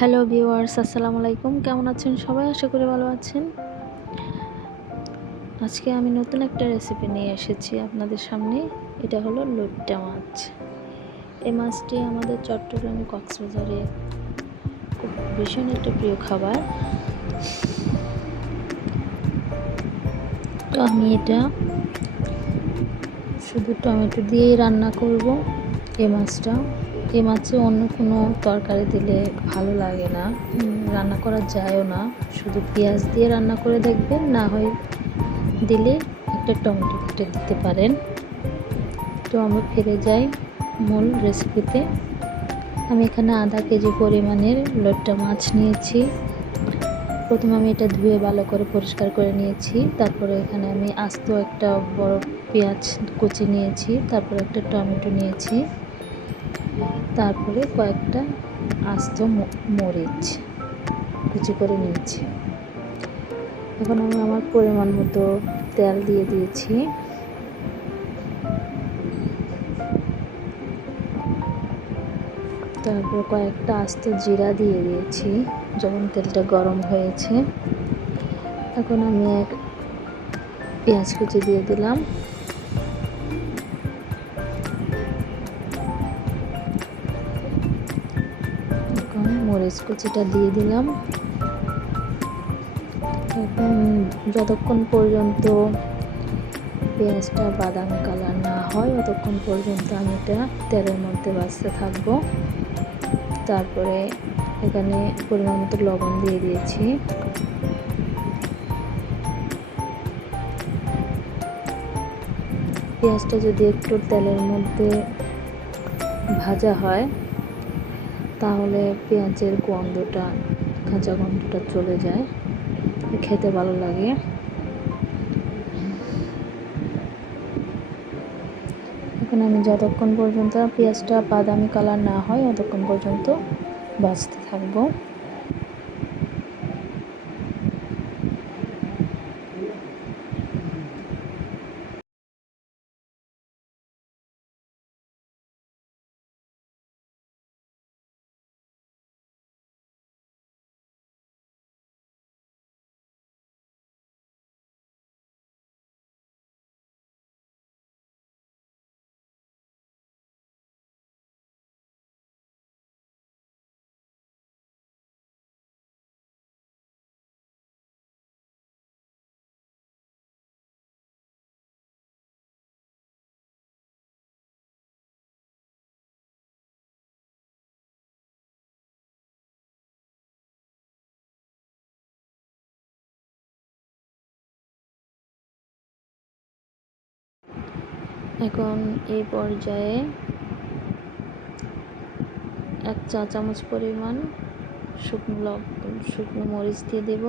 Hello viewers, আসসালামু আলাইকুম। কেমন আছেন সবাই? আশা করি ভালো আছেন। আজকে আমি নতুন একটা রেসিপি নিয়ে এসেছি আপনাদের সামনে। এটা হলো লইট্টা মাছ। এই মাছটি আমাদের চট্টগ্রামে কক্সবাজারে খুব ভীষণ একটা প্রিয় খাবার। তো আমি এটা শুধু টমেটো দিয়েই রান্না করব এই মাছটা। এই মাছে অন্য কোনো তরকারি দিলে ভালো লাগে না, রান্না করা যায়ও না। শুধু পেঁয়াজ দিয়ে রান্না করে দেখবেন, না হয় দিলে একটা টমেটো কেটে দিতে পারেন। তো আমরা ফিরে যাই মূল রেসিপিতে। আমি এখানে আধা কেজি পরিমাণের লইট্টা মাছ নিয়েছি। প্রথমে আমি এটা ধুয়ে ভালো করে পরিষ্কার করে নিয়েছি। তারপরে এখানে আমি আস্ত একটা বড় পেঁয়াজ কুচি নিয়েছি, তারপরে একটা টমেটো নিয়েছি, তারপরে কয়েকটা আস্ত মরিচ কুচি করে নিয়েছি। এখন আমি আমার পরিমাণ মতো তেল দিয়ে দিয়েছি। তারপর কয়েকটা আস্ত জিরা দিয়ে দিয়েছি যখন তেলটা গরম হয়েছে। এখন আমি এক পেঁয়াজ কুচি দিয়ে দিলাম। এখন মরিচ কুচিটা দিয়ে দিলাম। এখন যতক্ষণ পর্যন্ত পেঁয়াজটা বাদামি কালার না হয় ততক্ষণ পর্যন্ত আমি এটা তেলের মধ্যে ভাজতে থাকবো। তারপরে এখানে পরিমাণ মতো লবণ দিয়ে দিয়েছি। পেঁয়াজটা যদি একটু তেলের মধ্যে ভাজা হয় তাহলে পেঁয়াজের গন্ধটা, কাঁচা গন্ধটা চলে যায়, খেতে ভালো লাগে। এখন আমি যতক্ষণ পর্যন্ত পেঁয়াজটা বাদামি কালার না হয় ততক্ষণ পর্যন্ত ভাজতে থাকবো। এখন এই পর্যায়ে 1 চা চামচ পরিমাণ শুকনো মরিচ দিয়ে দেব।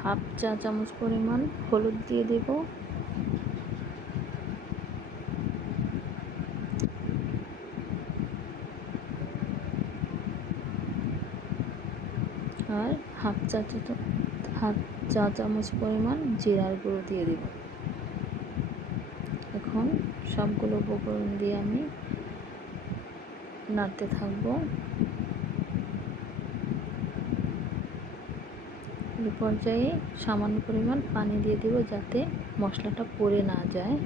হাফ চা চামচ পরিমাণ হলুদ দিয়ে দেব। আর হাফ চা চামচ পরিমাণ জিরার গুঁড়ো দিয়ে দেব। এখন সবগুলো উপকরণ দিয়ে আমি নাড়তে থাকবো। এই পর্যায়ে সামান্য পরিমাণ পানি দিয়ে দেব যাতে মশলাটা পুড়ে না যায়।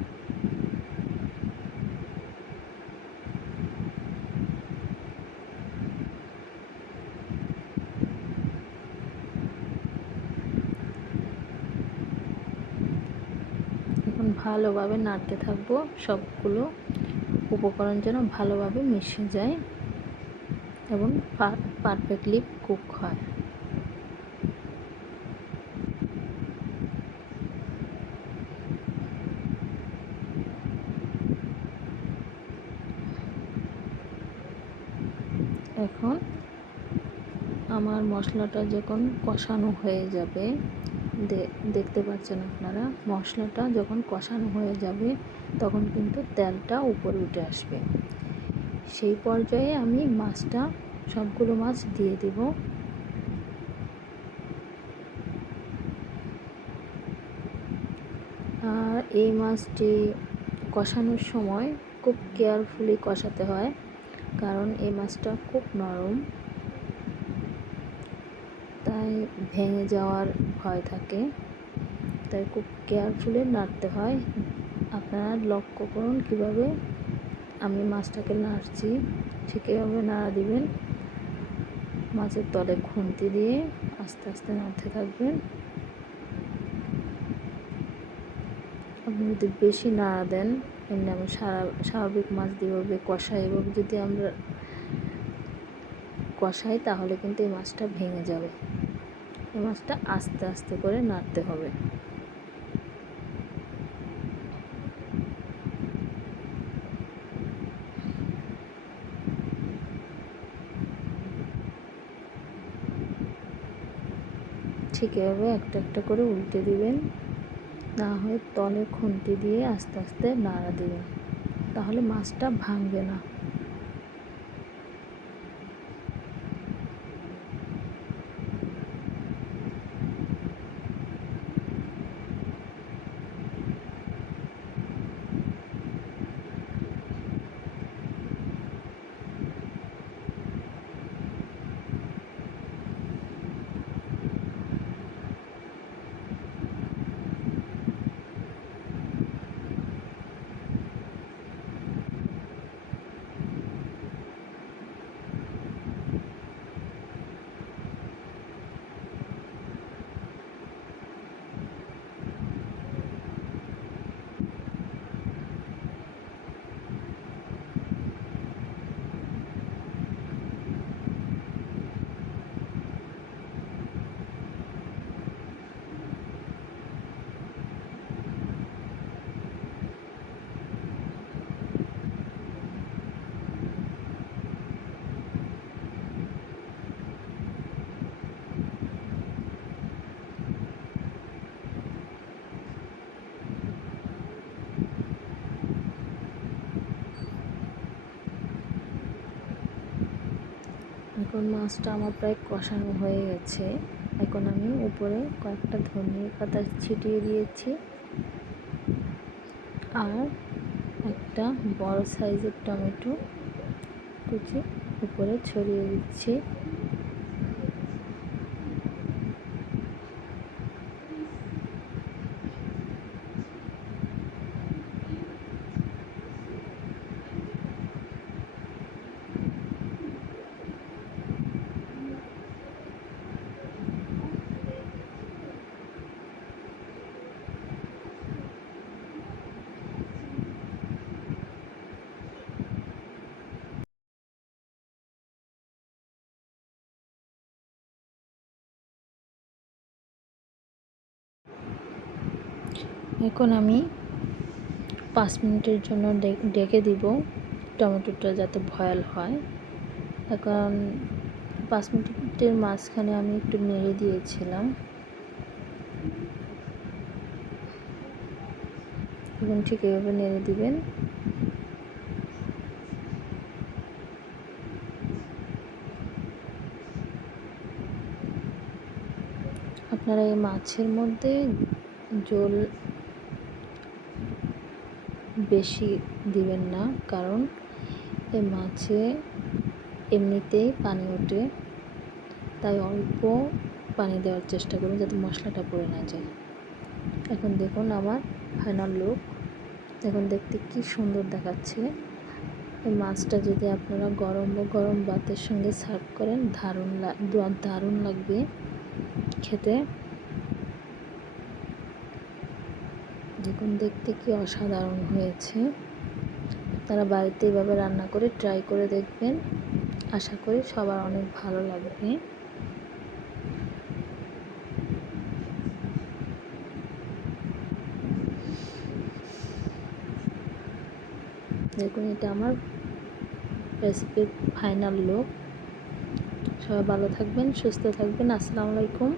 এখন ভালোভাবে নাড়তে থাকবো, সবগুলো উপকরণ যেন ভালোভাবে মিশে যায় এবং পারফেক্টলি কুক হয়। এখন আমার মশলাটা যখন কষানো হয়ে যাবে, দেখতে পাচ্ছেন আপনারা, মশলাটা যখন কষানো হয়ে যাবে তখন কিন্তু তেলটা উপরে উঠে আসবে। সেই পর্যায়ে আমি সবগুলো মাছ দিয়ে দেব। আর এই মাছটি কষানোর সময় খুব কেয়ারফুলি কষাতে হয়, কারণ এই মাছটা খুব নরম, তাই ভেঙে যাওয়ার ভয় থাকে, তাই খুব কেয়ারফুলি নাড়তে হয়। আপনারা লক্ষ্য করুন কীভাবে আমি মাছটাকে নাড়ছি, ঠিক এভাবে নাড়া দিবেন। মাছের তলে খুন্তি দিয়ে আস্তে আস্তে নাড়তে থাকবেন। আপনি যদি বেশি নাড়া দেন, এমনি আমি স্বাভাবিক মাছ যেভাবে কষাই এভাবে যদি আমরা কষাই, তাহলে কিন্তু এই মাছটা ভেঙে যাবে। এই মাছটা আস্তে আস্তে করে নাড়তে হবে। ঠিক এভাবে একটা একটা করে উল্টে দিবেন, না হয় তলে খুন্তি দিয়ে আস্তে আস্তে নাড়া দিবেন, তাহলে মাছটা ভাঙবে না। এখন মাছটা আমার প্রায় কষানো হয়ে গেছে। এখন আমি উপরে কয়েকটা ধনিয়া পাতা ছিটিয়ে দিয়েছি, আর একটা বড় সাইজের টমেটো কুচি উপরে ছড়িয়ে দিচ্ছি। এখন আমি 5 মিনিটের জন্য ডেকে দিব, টমেটোটা যাতে বয়েল হয়। এখন 5 মিনিটের মাঝখানে আমি একটু নেড়ে দিয়েছিলাম। এখন ঠিক এভাবে নেড়ে দিবেন। আপনারা এই মাছের মধ্যে ঝোল বেশি দিবেন না, কারণ এই মাছে এমনিতেই পানি ওঠে, তাই অল্প পানি দেওয়ার চেষ্টা করুন যাতে মশলাটা পড়ে না যায়। এখন দেখুন আমার ফাইনাল লুক, এখন দেখতে কি সুন্দর দেখাচ্ছে। এই মাছটা যদি আপনারা গরম ভাতের সঙ্গে সার্ভ করেন, দারুণ লাগবে খেতে। দেখুন দেখতে কি অসাধারণ হয়েছে। তারা বাড়িতে এভাবে রান্না করে ট্রাই করে দেখবেন, আশা করি সবার অনেক ভালো লাগবে। দেখুন এটা আমার রেসিপির ফাইনাল লুক। সবাই ভালো থাকবেন, সুস্থ থাকবেন। আসসালামু আলাইকুম।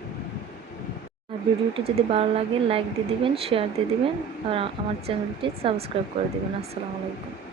আর ভিডিওটি যদি ভালো লাগে লাইক দিয়ে দিবেন, শেয়ার দিয়ে দিবেন, আর আমার চ্যানেলটি সাবস্ক্রাইব করে দিবেন। আসসালামু আলাইকুম।